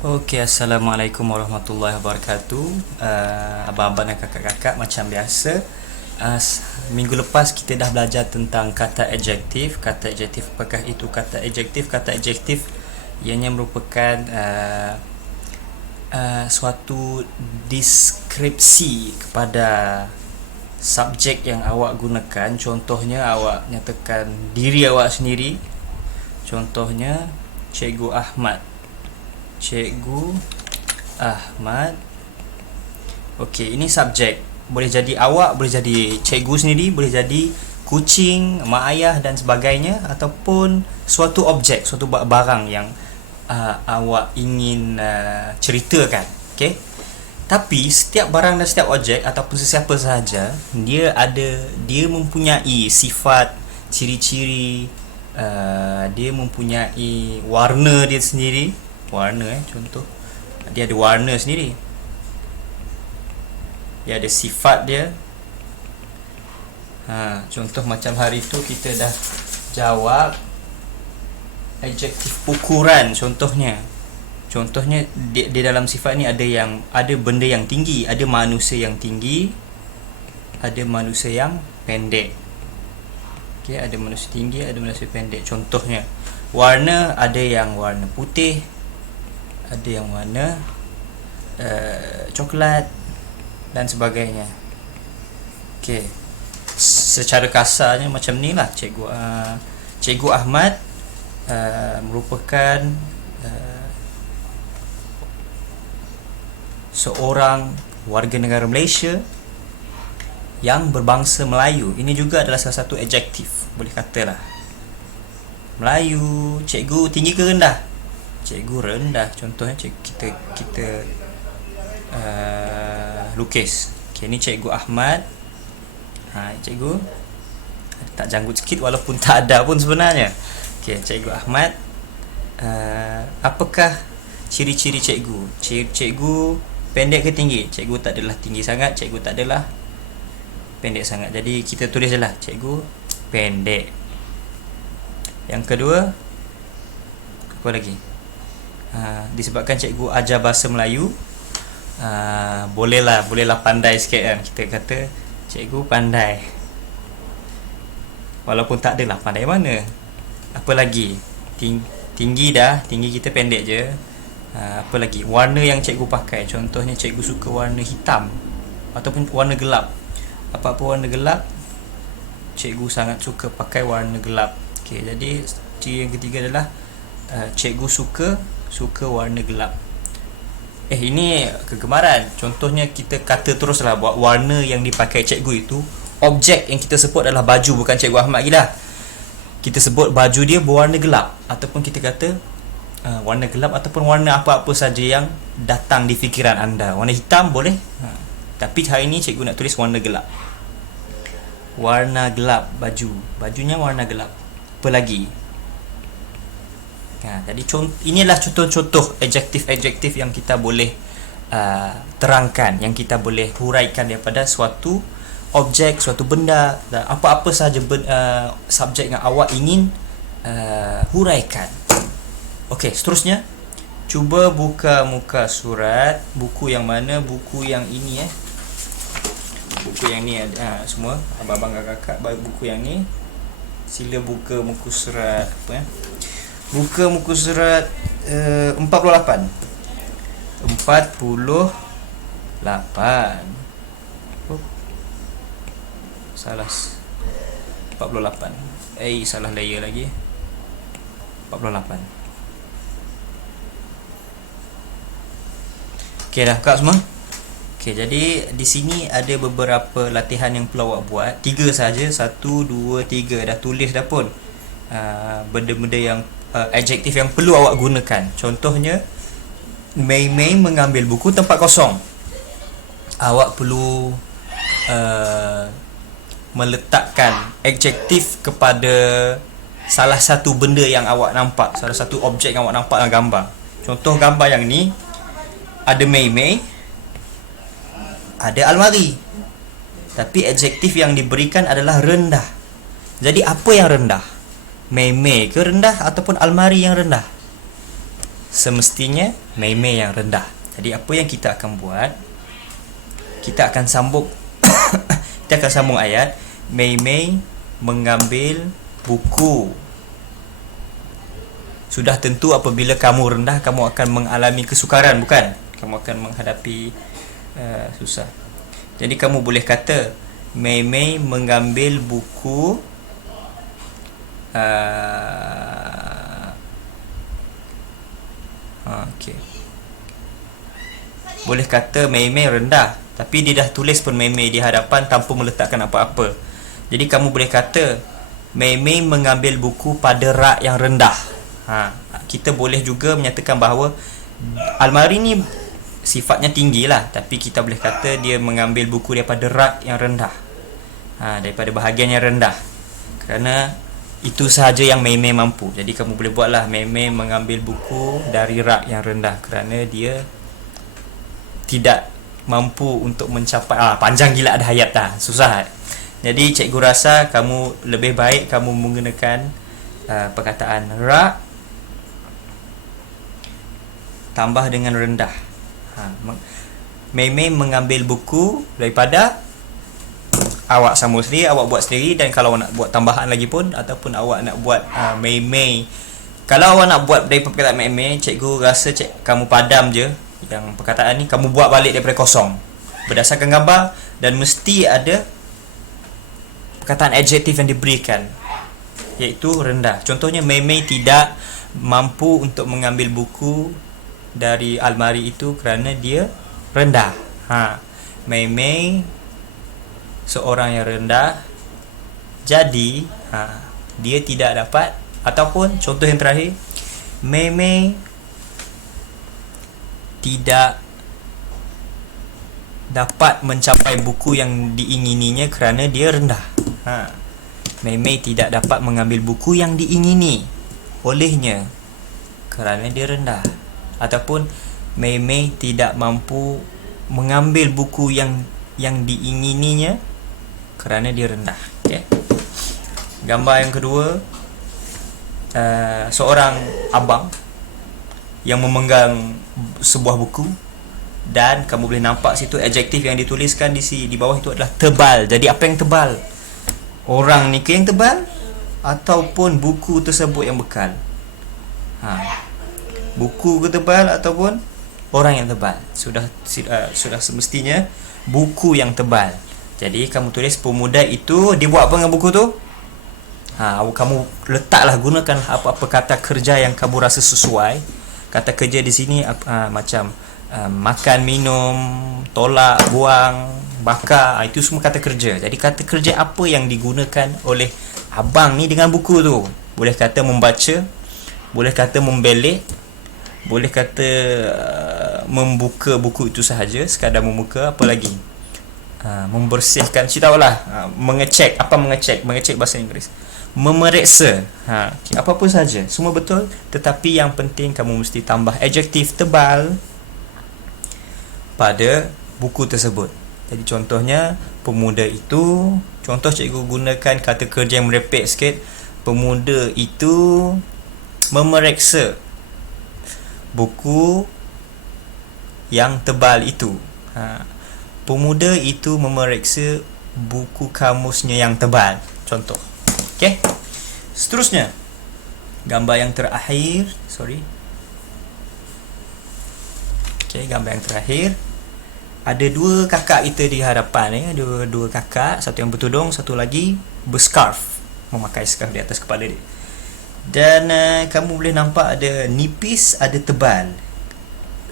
Okey, Assalamualaikum warahmatullahi wabarakatuh. Abang-abang dan kakak-kakak, macam biasa, minggu lepas kita dah belajar tentang kata adjektif. Kata adjektif, apakah itu kata adjektif? Kata adjektif ianya merupakan suatu deskripsi kepada subjek yang awak gunakan. Contohnya, awak nyatakan diri awak sendiri. Contohnya, Cikgu Ahmad. Cikgu Ahmad. Okey, ini subjek. Boleh jadi awak, boleh jadi cikgu sendiri, boleh jadi kucing, mak ayah dan sebagainya, ataupun suatu objek, suatu barang yang awak ingin ceritakan. Okey. Tapi setiap barang dan setiap objek ataupun sesiapa sahaja, dia mempunyai sifat, ciri-ciri, dia mempunyai warna dia sendiri. Warna contoh, dia ada warna sendiri, dia ada sifat dia. Contoh macam hari tu kita dah jawab adjektif ukuran. Contohnya di dalam sifat ni ada benda yang tinggi, ada manusia yang tinggi, ada manusia yang pendek. Okey, ada manusia tinggi, ada manusia pendek. Contohnya warna, ada yang warna putih, ada yang warna coklat dan sebagainya. Okey, secara kasarnya macam ni lah. Cikgu Ahmad merupakan seorang warga negara Malaysia yang berbangsa Melayu. Ini juga adalah salah satu adjektif, boleh katalah. Melayu. Cikgu tinggi ke rendah? Cikgu rendah. Contohnya kita lukis. Okay, ni Cikgu Ahmad. Cikgu tak janggut sikit walaupun tak ada pun sebenarnya. Okay, Cikgu Ahmad. Apakah ciri-ciri cikgu? Cikgu pendek ke tinggi? Cikgu tak adalah tinggi sangat, cikgu tak adalah pendek sangat. Jadi kita tulis je lah, cikgu pendek. Yang kedua, apa lagi? Disebabkan cikgu ajar bahasa Melayu, bolehlah pandai sikit kan. Kita kata cikgu pandai, walaupun tak adalah pandai mana. Apa lagi? Tinggi dah, tinggi kita pendek je. Apa lagi? Warna yang cikgu pakai. Contohnya cikgu suka warna hitam ataupun warna gelap. Apa-apa warna gelap, cikgu sangat suka pakai warna gelap. Okey, jadi ciri yang ketiga adalah cikgu suka warna gelap. Ini kegemaran. Contohnya kita kata teruslah buat warna yang dipakai cikgu itu. Objek yang kita sebut adalah baju, bukan Cikgu Ahmad lagi dah. Kita sebut baju dia berwarna gelap, ataupun kita kata warna gelap, ataupun warna apa-apa saja yang datang di fikiran anda. Warna hitam boleh, tapi hari ini cikgu nak tulis warna gelap. Warna gelap bajunya warna gelap. Apa lagi? Jadi inilah contoh-contoh adjektif-adjektif yang kita boleh terangkan, yang kita boleh huraikan daripada suatu objek, suatu benda dan apa-apa sahaja subjek yang awak ingin huraikan. Okey, seterusnya cuba buka muka surat. Buku yang mana? Buku yang ini Buku yang ni ada semua. Abang-abang kakak buku yang ni. Sila buka muka surat Buka muka surat 48. Salah 48. Salah layer lagi. 48. Okey dah kak semua? Okey, jadi di sini ada beberapa latihan yang perlu awak buat. 3 saja. 1, 2, 3. Dah tulis dah pun benda-benda yang adjektif yang perlu awak gunakan. Contohnya, Mei mengambil buku tempat kosong. Awak perlu meletakkan adjektif kepada salah satu benda yang awak nampak, salah satu objek yang awak nampak dalam gambar. Contoh gambar yang ni, ada Mei, ada almari. Tapi adjektif yang diberikan adalah rendah. Jadi apa yang rendah? Mei ke rendah ataupun almari yang rendah? semestinya Mei yang rendah. Jadi apa yang kita akan buat, kita akan sambung kita akan sambung ayat. Mei mengambil buku. Sudah tentu apabila kamu rendah, kamu akan mengalami kesukaran, bukan? Kamu akan menghadapi susah. Jadi kamu boleh kata Mei mengambil buku okay. Boleh kata Mei rendah, tapi dia dah tulis pun Mei di hadapan tanpa meletakkan apa-apa. Jadi kamu boleh kata Mei mengambil buku pada rak yang rendah. Kita boleh juga menyatakan bahawa almari ni sifatnya tinggi lah, tapi kita boleh kata dia mengambil buku daripada rak yang rendah, daripada bahagian yang rendah, kerana itu sahaja yang Mei mampu. Jadi kamu boleh buatlah Mei mengambil buku dari rak yang rendah kerana dia tidak mampu untuk mencapai panjang gila ada hayat dah, susah. Jadi cikgu rasa kamu lebih baik kamu menggunakan perkataan rak tambah dengan rendah. Mei mengambil buku daripada, awak sambung sendiri, awak buat sendiri. Dan kalau awak nak buat tambahan lagi pun, ataupun awak nak buat Mei, kalau awak nak buat dari perkataan Mei, cikgu rasa kamu padam je yang perkataan ni, kamu buat balik daripada kosong berdasarkan gambar, dan mesti ada perkataan adjektif yang diberikan, iaitu rendah. Contohnya Mei tidak mampu untuk mengambil buku dari almari itu kerana dia rendah. Mei seorang yang rendah, jadi dia tidak dapat. Ataupun contoh yang terakhir, Mei tidak dapat mencapai buku yang diingininya kerana dia rendah. Mei tidak dapat mengambil buku yang diingini olehnya kerana dia rendah. Ataupun Mei tidak mampu mengambil buku yang diingininya kerana dia rendah. Okay. Gambar yang kedua, seorang abang yang memegang sebuah buku, dan kamu boleh nampak situ adjektif yang dituliskan di bawah itu adalah tebal. Jadi apa yang tebal? Orang ni ke yang tebal ataupun buku tersebut yang bekal? Buku ke tebal ataupun orang yang tebal? Sudah semestinya buku yang tebal. Jadi kamu tulis pemuda itu dia buat apa dengan buku tu? Kamu letaklah, gunakan apa-apa kata kerja yang kamu rasa sesuai. Kata kerja di sini macam makan, minum, tolak, buang, bakar, itu semua kata kerja. Jadi kata kerja apa yang digunakan oleh abang ni dengan buku tu? Boleh kata membaca, boleh kata membelik, boleh kata membuka buku itu sahaja, sekadar membuka. Apa lagi? Membersihkan, tahulah, mengecek. Apa mengecek? Mengecek bahasa Inggeris. Memeriksa. Apa pun saja, semua betul. Tetapi yang penting kamu mesti tambah adjektif tebal pada buku tersebut. Jadi contohnya pemuda itu, contoh cikgu gunakan kata kerja yang merepek sikit. Pemuda itu memeriksa buku yang tebal itu. Pemuda itu memeriksa buku kamusnya yang tebal. Contoh. Okey. Seterusnya, gambar yang terakhir. Okey, gambar yang terakhir. Ada dua kakak kita di hadapan. Ada dua kakak, satu yang bertudung, satu lagi berscarf, memakai scarf di atas kepala dia. Dan kamu boleh nampak ada nipis, ada tebal.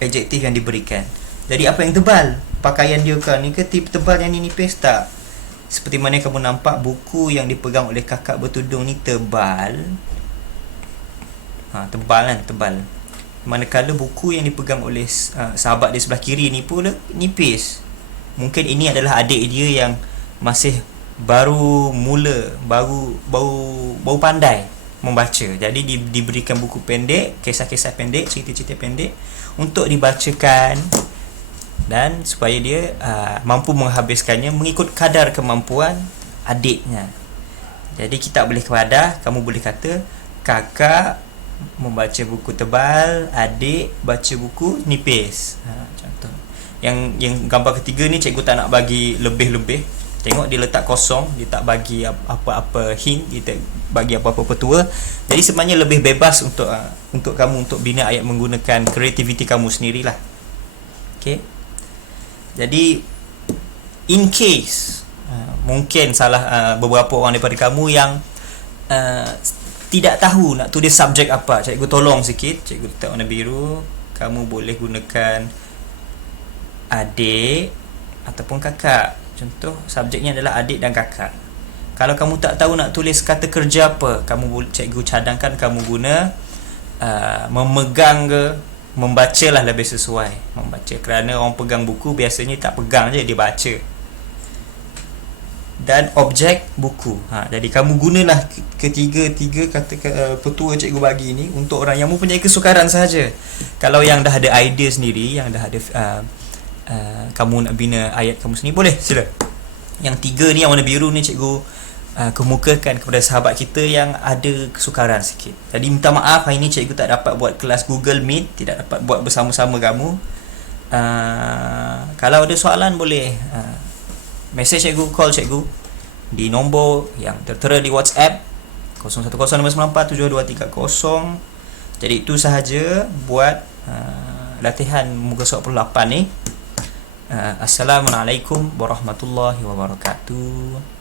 Adjektif yang diberikan. Jadi apa yang tebal? Pakaian dia kan ni ke tebal, yang ni nipis? Tak. Seperti mana kamu nampak buku yang dipegang oleh kakak bertudung ni tebal. Tebal kan, tebal. Manakala buku yang dipegang oleh sahabat di sebelah kiri ni pula nipis. Mungkin ini adalah adik dia yang masih baru pandai membaca. Jadi diberikan buku pendek, kisah-kisah pendek, cerita-cerita pendek untuk dibacakan, dan supaya dia mampu menghabiskannya mengikut kadar kemampuan adiknya. Jadi kita boleh kepada, kamu boleh kata kakak membaca buku tebal, adik baca buku nipis. Contoh. Yang gambar ketiga ni cikgu tak nak bagi lebih-lebih. Tengok dia letak kosong, dia tak bagi apa-apa hint, dia tak bagi apa-apa petua. Jadi sebenarnya lebih bebas untuk kamu untuk bina ayat menggunakan kreativiti kamu sendirilah. Okay. Jadi in case mungkin salah beberapa orang daripada kamu yang tidak tahu nak tulis subjek apa, cikgu tolong sikit. Cikgu letak warna biru. Kamu boleh gunakan adik ataupun kakak. Contoh subjeknya adalah adik dan kakak. Kalau kamu tak tahu nak tulis kata kerja apa, cikgu cadangkan kamu guna memegang ke membacalah lebih sesuai. Membaca, kerana orang pegang buku biasanya tak pegang je, dia baca. Dan objek buku. Jadi kamu gunalah tiga kata petua cikgu bagi ni untuk orang yang mempunyai kesukaran sahaja. Kalau yang dah ada idea sendiri, yang dah ada kamu nak bina ayat kamu sendiri, boleh, sila. Yang tiga ni yang warna biru ni cikgu kemukakan kepada sahabat kita yang ada kesukaran sikit. Jadi minta maaf, hari ni cikgu tak dapat buat kelas Google Meet, tidak dapat buat bersama-sama kamu. Kalau ada soalan boleh message cikgu, call cikgu di nombor yang tertera di WhatsApp 0105947230. Jadi itu sahaja buat latihan muka surat 48 ni. Assalamualaikum warahmatullahi wabarakatuh.